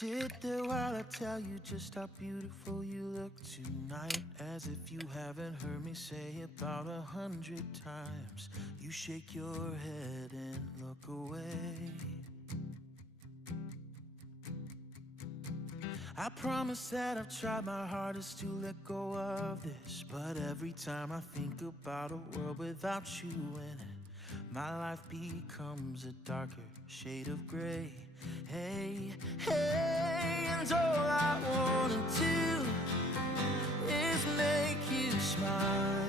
Sit there while I tell you just how beautiful you look tonight. As if you haven't heard me say about 100 times. You shake your head and look away. I promise that I've tried my hardest to let go of this, but every time I think about a world without you in it, my life becomes a darker shade of gray. Hey, hey, and all I wanna do is make you smile.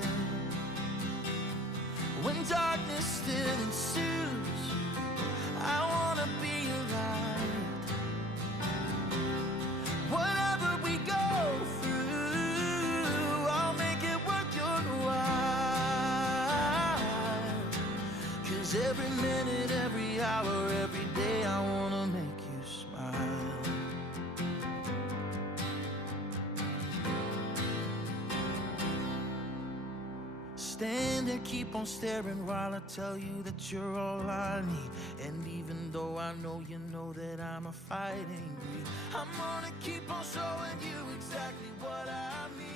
When darkness still ensues, I wanna be your light. Whatever we go through, I'll make it worth your while. 'Cause every minute, every hour, every day, I wanna make you smile. Stand and keep on staring while I tell you that you're all I need. And even though I know you know that I'm a fighting breed, I'm gonna keep on showing you exactly what I mean.